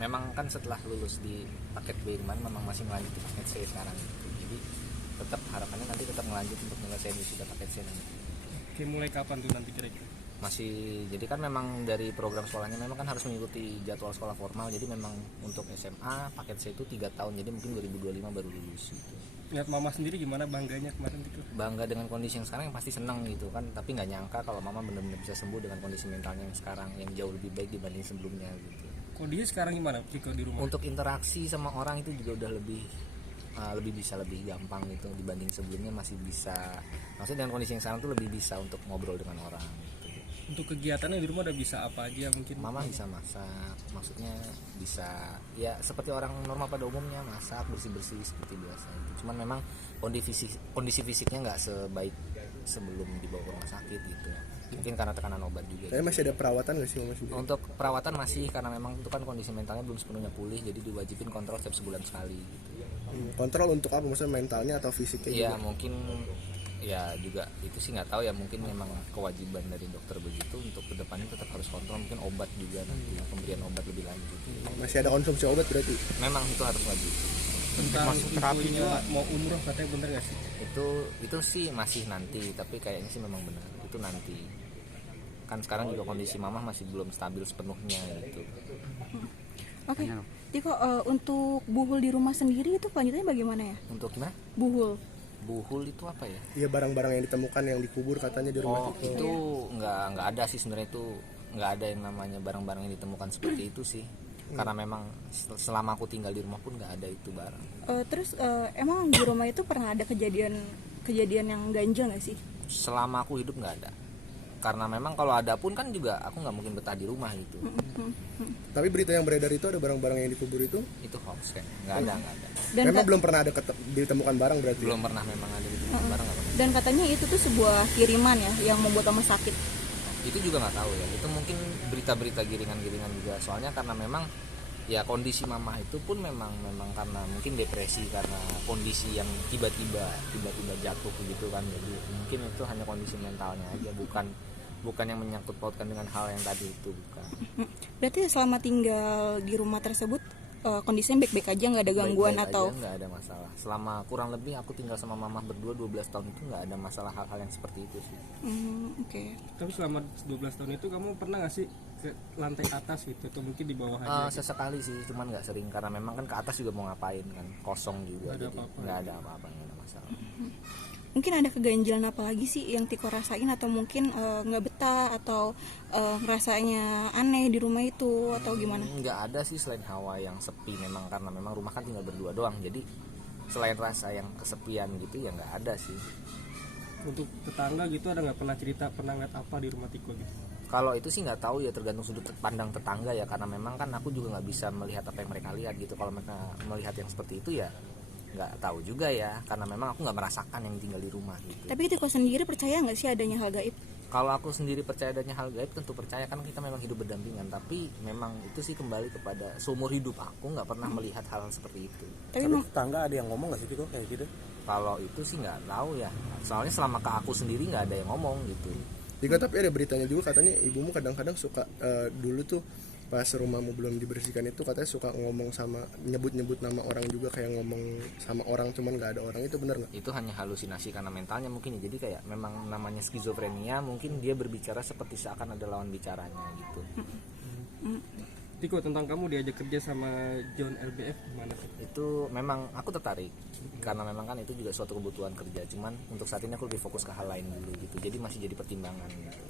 memang kan setelah lulus di paket B kemarin memang masih melanjut di paket C sekarang gitu. Jadi tetap harapannya nanti tetap melanjut untuk menyelesaikan wisuda paket C nanti. Oke, mulai kapan tuh nanti kira-kira? Masih, jadi kan memang dari program sekolahnya memang kan harus mengikuti jadwal sekolah formal, jadi memang untuk SMA paket C itu 3 tahun, jadi mungkin 2025 baru lulus gitu. Lihat mama sendiri gimana bangganya kemarin gitu? Bangga dengan kondisi yang sekarang yang pasti senang gitu kan, tapi nggak nyangka kalau mama benar-benar bisa sembuh dengan kondisi mentalnya yang sekarang yang jauh lebih baik dibanding sebelumnya gitu. Kondisi sekarang gimana Ciko di rumah? Untuk interaksi sama orang itu juga udah lebih gampang gitu dibanding sebelumnya, masih bisa, maksudnya dengan kondisi yang sekarang tuh lebih bisa untuk ngobrol dengan orang gitu. Untuk kegiatannya di rumah udah bisa apa aja mungkin? Mama bisa masak, maksudnya bisa ya seperti orang normal pada umumnya, masak, bersih-bersih seperti biasa gitu. Cuman memang kondisi fisiknya nggak sebaik sebelum dibawa ke rumah sakit gitu. Mungkin karena tekanan obat juga. Tapi masih ada perawatan nggak sih mama sendiri? Untuk perawatan masih, karena memang itu kan kondisi mentalnya belum sepenuhnya pulih, jadi diwajibin kontrol setiap sebulan sekali gitu. Kontrol untuk apa? Maksudnya mentalnya atau fisiknya Iya juga? mungkin ya juga itu sih nggak tahu ya, mungkin memang kewajiban dari dokter begitu untuk kedepannya tetap harus kontrol, mungkin obat juga nanti pemberian obat lebih lanjut. Masih ada konsumsi obat berarti? Memang itu harus wajib. Tentang masuk terapi infonya juga. mau umroh katanya bener gak sih? Itu sih masih nanti, tapi kayaknya sih memang benar itu nanti. Kan sekarang juga kondisi mama masih belum stabil sepenuhnya gitu. Oke, Tiko, untuk buhul di rumah sendiri itu kelanjutannya bagaimana ya? Untuk gimana? Buhul Itu apa ya? Iya, barang-barang yang ditemukan yang dikubur katanya di rumah Oh itu nggak ada sih sebenarnya, itu nggak ada yang namanya barang-barang yang ditemukan seperti itu sih. Karena memang selama aku tinggal di rumah pun nggak ada itu barang. Terus emang di rumah itu pernah ada kejadian yang ganjil nggak sih? Selama aku hidup nggak ada. Karena memang kalau ada pun kan juga aku nggak mungkin betah di rumah gitu. Tapi berita yang beredar itu ada barang-barang yang dikubur itu Itu hoax kan? Nggak ada. Dan memang belum pernah ada ditemukan barang berarti? Belum pernah memang ada gitu barang, nggak pernah. dan katanya itu tuh sebuah kiriman ya yang membuat kamu sakit. Itu juga nggak tahu ya, itu mungkin berita-berita giringan-giringan juga, soalnya karena memang ya kondisi mama itu pun memang karena mungkin depresi karena kondisi yang tiba-tiba jatuh gitu kan, jadi mungkin itu hanya kondisi mentalnya aja, bukan yang menyangkut pautkan dengan hal yang tadi itu, bukan. Berarti selama tinggal di rumah tersebut kondisinya baik-baik aja, nggak ada gangguan Baik-baik atau? aja, nggak ada masalah. Selama kurang lebih aku tinggal sama mama berdua 12 tahun itu nggak ada masalah hal-hal yang seperti itu sih. Oke. Tapi selama 12 tahun itu kamu pernah gak sih ke lantai atas gitu atau mungkin di bawah aja? Sesekali sih, cuman nggak sering karena memang kan ke atas juga mau ngapain kan, kosong juga, Nggak ada jadi apa-apa. nggak ada apa-apa, nggak ada masalah. Mungkin ada keganjilan apa lagi sih yang Tiko rasain, atau mungkin nggak betah atau ngerasanya aneh di rumah itu atau gimana? Nggak ada sih selain hawa yang sepi, memang karena memang rumah kan tinggal berdua doang, jadi selain rasa yang kesepian gitu ya nggak ada sih. Untuk tetangga gitu ada nggak pernah cerita pernah ngeliat apa di rumah Tiko gitu? Kalau itu sih nggak tahu ya, tergantung sudut pandang tetangga ya, karena memang kan aku juga nggak bisa melihat apa yang mereka lihat gitu. Kalau mereka melihat yang seperti itu ya nggak tahu juga ya, karena memang aku nggak merasakan yang tinggal di rumah gitu. Tapi Tiko sendiri percaya nggak sih adanya hal gaib? Kalau aku sendiri percaya adanya hal gaib, tentu percaya, kan kita memang hidup berdampingan. Tapi memang itu sih kembali kepada seumur hidup aku nggak pernah melihat hal seperti itu. Tapi Tapi tetangga ada yang ngomong nggak sih Tiko kayak gitu? Kalau itu sih nggak tahu ya, soalnya selama ke aku sendiri nggak ada yang ngomong gitu. Juga tapi ada beritanya juga katanya ibumu kadang-kadang suka dulu tuh pas rumahmu belum dibersihkan itu katanya suka ngomong sama nyebut-nyebut nama orang juga, kayak ngomong sama orang cuman nggak ada orang, itu benar nggak? Itu hanya halusinasi karena mentalnya mungkin ya, jadi kayak memang namanya skizofrenia, mungkin dia berbicara seperti seakan ada lawan bicaranya gitu. Tiko, tentang kamu diajak kerja sama John LBF gimana sih? Itu memang aku tertarik karena memang kan itu juga suatu kebutuhan kerja, cuman untuk saat ini aku lebih fokus ke hal lain dulu gitu, jadi masih jadi pertimbangan gitu.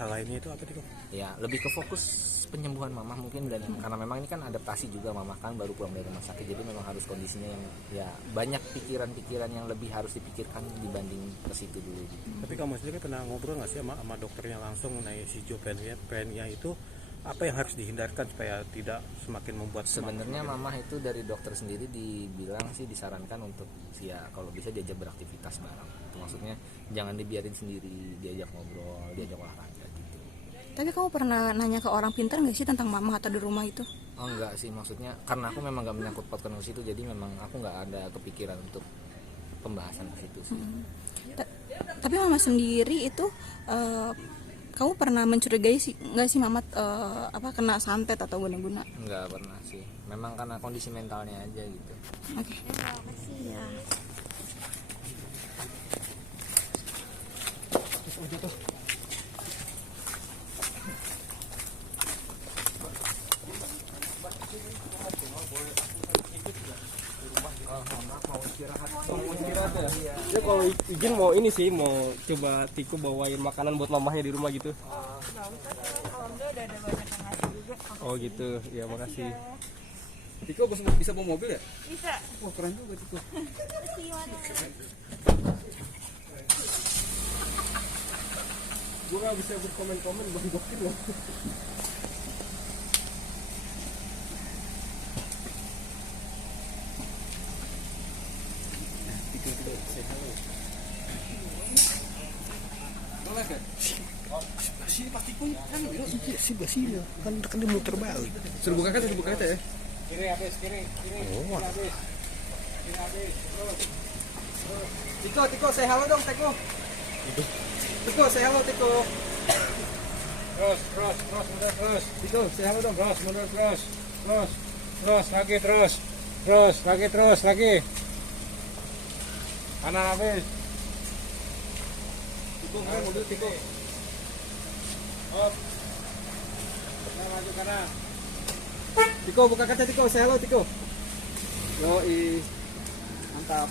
Hal lainnya itu apa Tiko? Ya lebih ke fokus penyembuhan mama mungkin, dan karena memang ini kan adaptasi juga, mama kan baru pulang dari rumah sakit, jadi memang harus kondisinya yang ya banyak pikiran-pikiran yang lebih harus dipikirkan dibanding ke situ dulu gitu. Tapi kamu sendiri pernah ngobrol nggak sih sama dokternya langsung mengenai schizophrenia itu, apa yang harus dihindarkan supaya tidak semakin membuat Sebenarnya mama itu dari dokter sendiri dibilang sih disarankan untuk ya kalau bisa diajak beraktivitas bareng. Maksudnya jangan dibiarin sendiri, diajak ngobrol, diajak olahraga gitu. Tapi kamu pernah nanya ke orang pintar nggak sih tentang mama atau di rumah itu? Oh enggak sih, maksudnya karena aku memang nggak menyangkut pautkan ke situ, jadi memang aku nggak ada kepikiran untuk pembahasan ke situ sih. Tapi mama sendiri itu kamu pernah mencurigai sih nggak sih Mamat kena santet atau guna-guna? Nggak pernah sih, memang karena kondisi mentalnya aja gitu. Oke. Ya. Ya kalau izin mau ini sih, mau coba Tiko bawain makanan buat mamahnya di rumah gitu. Oh gitu, ya makasih. Tiko bisa bawa mobil ya? Bisa. Wah keren juga Tiko. Gue gak bisa berkomen-komen, bang gokil loh. Tiko, say hello. Boleh gak? Sini pasti pun kan Iya sih ya. Kan dia muter balik. suruh buka kaca ya. Kiri habis, kiri habis. Kiri habis. Tiko, say hello dong, Tiko. Tiko, say hello, Tiko. Terus, mundur terus. Tiko, say hello dong. Terus, mundur terus. Terus, lagi terus. Terus, lagi. Kanan habis. Tiko, keren mobil Tiko. Up. Nah, maju kanan. Tiko, buka kaca Tiko, say hello Tiko. Yoi. Mantap.